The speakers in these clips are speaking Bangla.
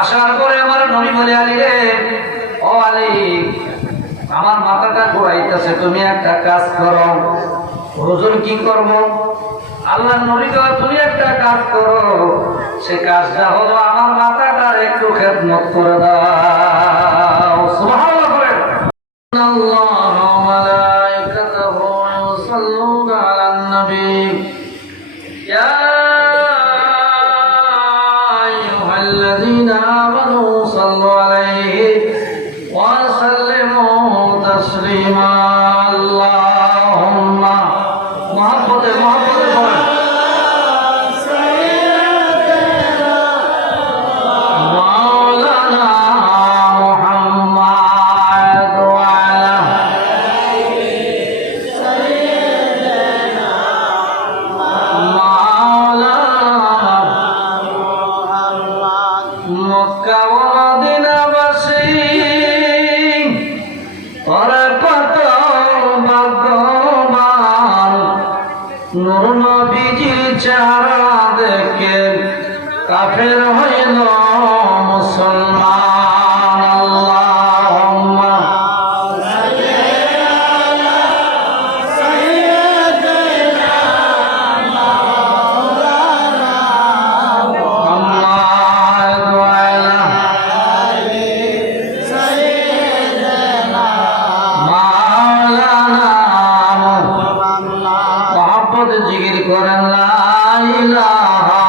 আসার পরে আমার নবী বলে, আলী রে, ও আলী, আমার মাথাটা ঘোরাইতেছে, তুমি একটা কাজ করো। হুজুর কি করব? আল্লাহ নবী কয় তুমি একটা কাজ করো। সে কাজটা হলো আমার মাথাটার একটু খেদমত করে দাও। সুবহানাল্লাহ। জিকির করেন লা ইলাহা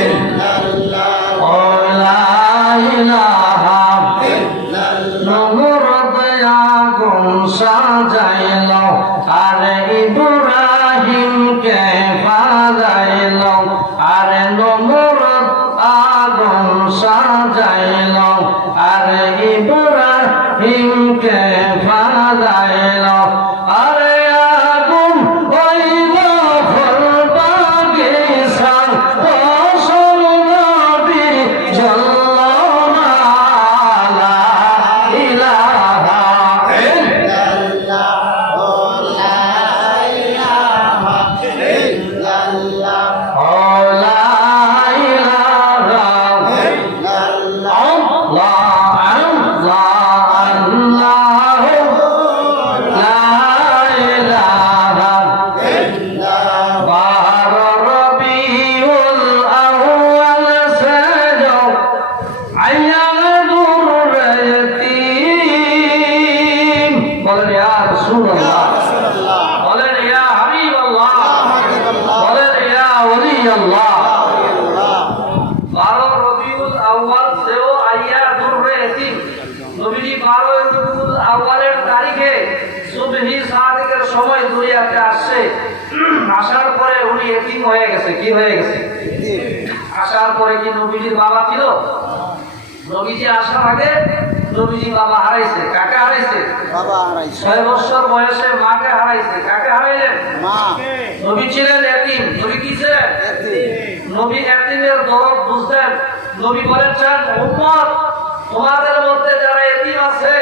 ইল্লাল্লাহ। এতিম হয়ে গেছে? কি হয়ে গেছে? আসার পরে কি নবীজির বাবা ছিল? নবীজি আসার আগে নবীজি বাবা হারাইছে। কাকে হারাইছে? বাবা হারাইছে। ছয় বছর বয়সে মাকে হারাইছে। কাকে হারাইলেন? মা। নবী ছিলেন এতিম। নবী কি ছিলেন? নবী এতিমের দরদ বুঝতেন। নবী বলেছেন উম্মত তোমাদের মধ্যে যারা এতিম আছে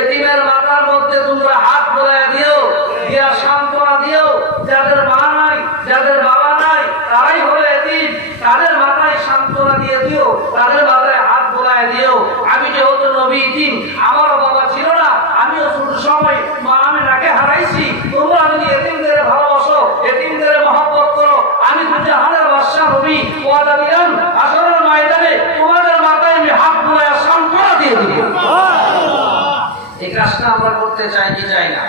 এতিমের মাথার মধ্যে তোমরা হাত বোলায় দিও দিয়া সান্ত্বনা দিও যাদের মা নাই যাদের বাবা নাই তারাই হলো এতিম তাদের মাথায় সান্ত্বনা দিয়ে দিও তাদের মাথায় হাত বোলায় দিও আমি যেহেতু নবী ইতিম আমারও বাবা ছিল না আমিও ছোট সময় মা আমি নাকে হারাইছি তোমরা যদি এতিমদের ভালোবাসো এতিমদের মহব্বত করো আমি তো জাহানের বাদশাহ নবী ওয়াদা দিলাম আসরের ময়দানে তোমাদের মাথায় আমি হাত বোলায় সান্ত্বনা দিয়ে দিব এই কাজটা আমরা করতে চাই কি চাই না?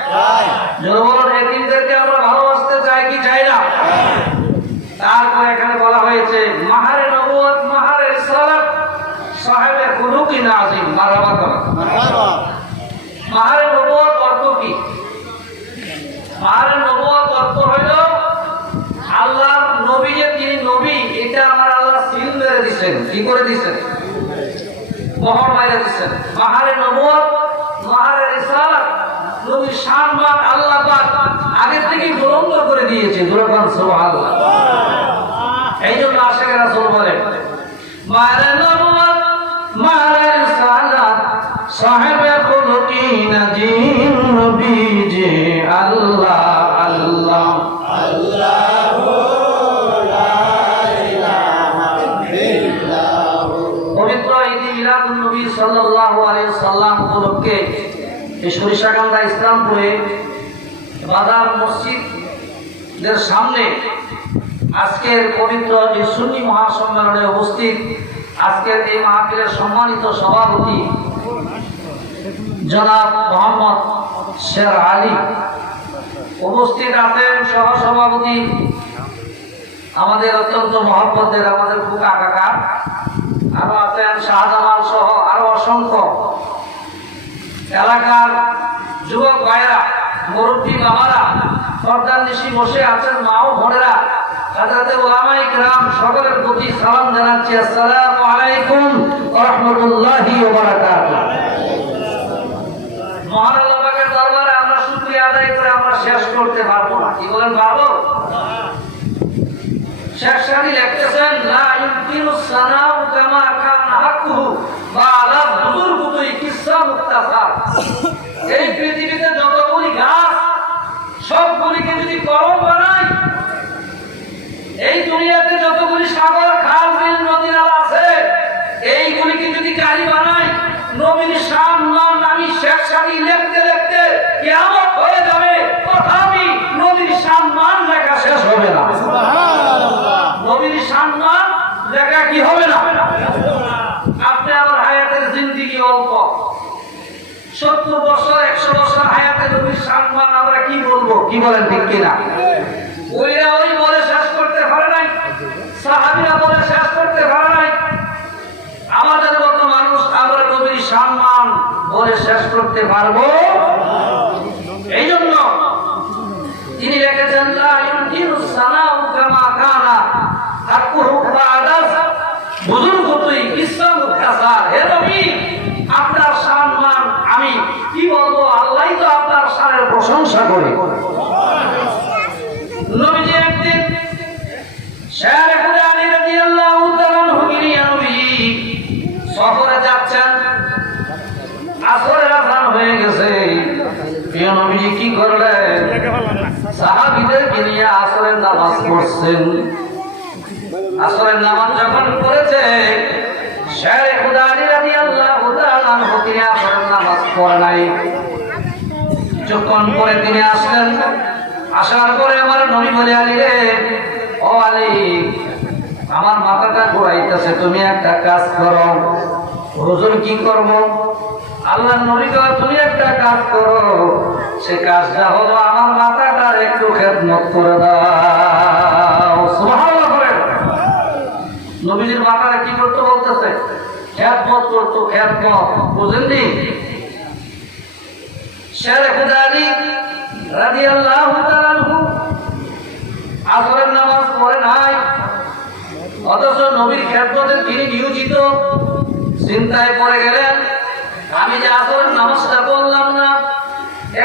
জনগণ এতিমদেরকে আমরা ভালোবাসতে চাই কি চাই না? তারপর এখানে বলা হয়েছে মাহারে নবুয়ত মাহারে ইসলাম সাহেবে কুলুকি নাজিম মারাবা করা। মাহারে নবুয়ত অর্থ কি? মাহারে নবুয়ত অর্থ হইল আল্লাহর নবী যে তিনি নবী এটা আমার আল্লাহ সিল মেরে দিছেন। কি করে দিছেন? বহর বাইরে দিচ্ছেন মাহারে নবুয়ত মাহারে নবীর সম্মান আল্লাহ পাক আগে থেকে বুলন্দ করে দিয়েছে। দুরকান সুবহানাল্লাহ। এই জন্য আশেখ রাসূল বলেন মারে নবুয়ত মারে রিসালাত সাহেবে খুলকি নজিম নবীজি আল্লাহ আল্লাহ। পবিত্র ঈদ মিলাদুন নবী সাল্লাল্লাহু আলাইহি সাল্লাম উপলক্ষে এই সরিষাকান্দা ইসলামপুরে বাজার মসজিদের সামনে আজকের পবিত্র এই সুন্নি মহাসম্মেলনে উপস্থিত আজকের এই মাহফিলের সম্মানিত সভাপতি জনাব মোহাম্মদ শের আলী। উপস্থিত আছেন সহ সভাপতি আমাদের অত্যন্ত মহব্বতের, আমাদের ফুকা কাকা আরও আছেন শাহজামাল সহ আরও অসংখ্য এলাকার যুবক ভাইরা মুরব্বী বাবারা সর্দার নিশি বসে আছেন মা ও বোনেরা, হাজরাতে ওলামাই গ্রাম সকলের প্রতি সালাম জানাচ্ছি। আসসালামু আলাইকুম রাহমাতুল্লাহি মহান দরবারে আমরা শুকরিয়া আদায় করে আমরা শেষ করতে পারব না। কি বলেন পারব? শেখ সাদি লিখতেছেন, লা ইউকিনু সানাউ কামা বা আলা বুজুর্গুতুই কিসসা এই পৃথিবীতে যতগুলি গাছ সবগুলিকে যদি কলম বানাই এই দুনিয়াতে যতগুলি সাগর খাল বিল নদী নালা আছে এইগুলিকে যদি গাড়ি বানাই নবীর সম্মান আমি শেখ সাদি লিখতে লিখতে কিয়ামত হয়ে যাবে। তথাপি নবীর সম্মান লেখা শেষ হবে না। নবীর সম্মান লেখা কি হবে না আপনি আমার হায়াতের জিন্দিগি অল্প সত্তর বছর, একশো বছর হায়াতে নবীর সম্মান আমরা কি বলব? কি বলেন ঠিক কিনা? ওইরা ওই বলে শেষ করতে পারে নাই। সাহাবিরা বলে শেষ করতে পারে নাই। আমাদের মতো মানুষ আমরা নবীর সম্মান বলে শেষ করতে পারব? এই জন্য তিনি রেখেছেন পড়ছেন আসরের নামাজ যখন পড়েছে, শের খুদা আলী রাদিয়াল্লাহু তাআলা তিনি আসরের নামাজ পড়ে নাই। কিছুক্ষণ পরে তিনি আসলেন। আসার পরে আমার নবী বলে, আলী রে, ও আলী, আমার মাথাটা ঘুরাইতেছে, তুমি একটা কাজ করো। হুজুর কি করব? আল্লাহ নবী কয়, তুমি একটা কাজ করো। সে কাজটা হলো আমার মাথাটার একটু খেদমত করে দাও। নবীজির মাথাটা কি করতে বলতেছে? খেদমত করতো, খেদমত। বুঝেননি? শের খুদারি তাআলা আনহু আসরের নামাজ পড়ে নাই। অথচ নবীর খেদমতে তিনি নিয়োজিত। চিন্তায় পড়ে গেলেন, আমি যে আসরের নামাজটা পড়লাম না,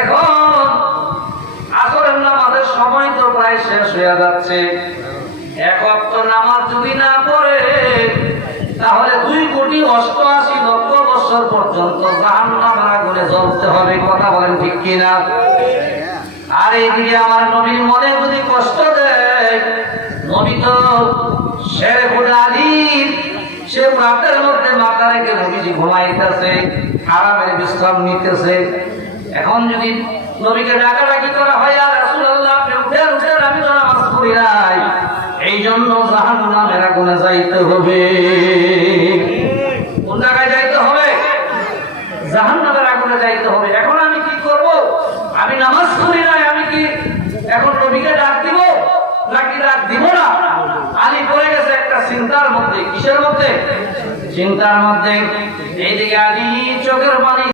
এখন আসরের নামাজের সময় তো প্রায় শেষ হয়ে যাচ্ছে। এক অক্ত নামাজ যদি না পড়ে, তাহলে দুই কোটি অষ্টআশি লক্ষ বছর পর্যন্ত জাহান নামার আগুনে জ্বলতে হবে, কথা বলেন ঠিক কিনা? আর এইদিকে আমার নবীর মনে যদি কষ্ট দেয়, নবী তো শের খুদালির সে রাতের মধ্যে মাথা রেখে নবীজি ঘুমাইতেছে আরামের বিশ্রাম নিতেছে। এখন যদি নবীকে ডাকাডাকি করা হয় আর উঠেন উঠেন, আমি তো নামাজ পড়ি নাই। এই জন্য জাহান নামের আগুনে যাইতে হবে। কোন জায়গায় যাইতে হবে? জাহান নামের আগুনে যাইতে হবে। এখন আমি কি করব? আমি নামাজ পড়ি নাই, আমি কি এখন নবীকে ডাক দিব, নাকি ডাক দিব না? আলী পড়ে গেছে একটা চিন্তার মধ্যে, কিসের মধ্যে? চিন্তার মধ্যে এইদিকে আলী চোখের পানি